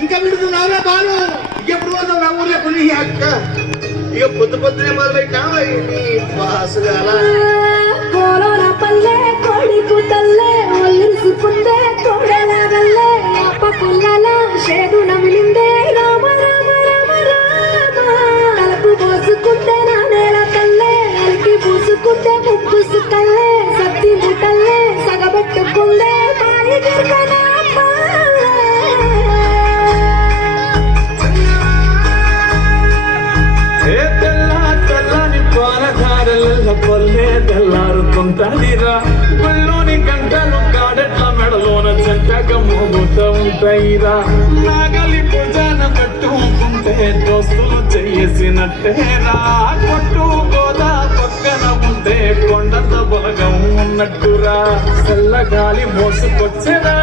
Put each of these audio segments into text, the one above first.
ఇంకా విడుతున్నావురా బాలు ఎప్పుడు పోతావు నా ఊర్లో కొన్ని అక్క ఇక పొద్దునే మొదలెట్టావా నీ బాసుగాల కోరోన పల్లె కోడి కూతల్లే ఒల్లిసుకుందే కోడలాగల్లే అప్ప పుల్లల షేదు నమిలిందే రామ రామ రామ రామ తలుపు పోసుకుంటే నా నేల తల్లే అలికి పూసుకుంటే ముక్కుసుకల్లే సత్తి ముట్టల్లే సగబెట్టుకుందే మాయి గిర్కనా పల్లె తెల్లారుతుంటదిరా గుళ్ళోని గంటలు కాడెట్ల మెడలోన చెంటగా మోగుతూ ఉంటాయిరా నాగలి భుజాన పెట్టుకుంటే దోస్తులు చేసినట్టేరా కొట్టు గోదా పక్కన ఉంటే కొండంత బలగం ఉన్నట్టురా చల్లగాలి మోసుకొచ్చేరా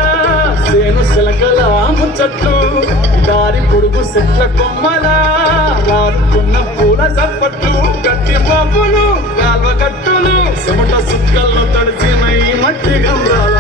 సేను శిలకల ముచ్చట్లు దారి పొడుగు చెట్ల కొమ్మలా రారుకున్న పూల చప్పట్లు గట్టి బాబులు కాల్వ కట్టులు చెమట సుక్కల్లో తడిసిన ఈ మట్టి గంధాలు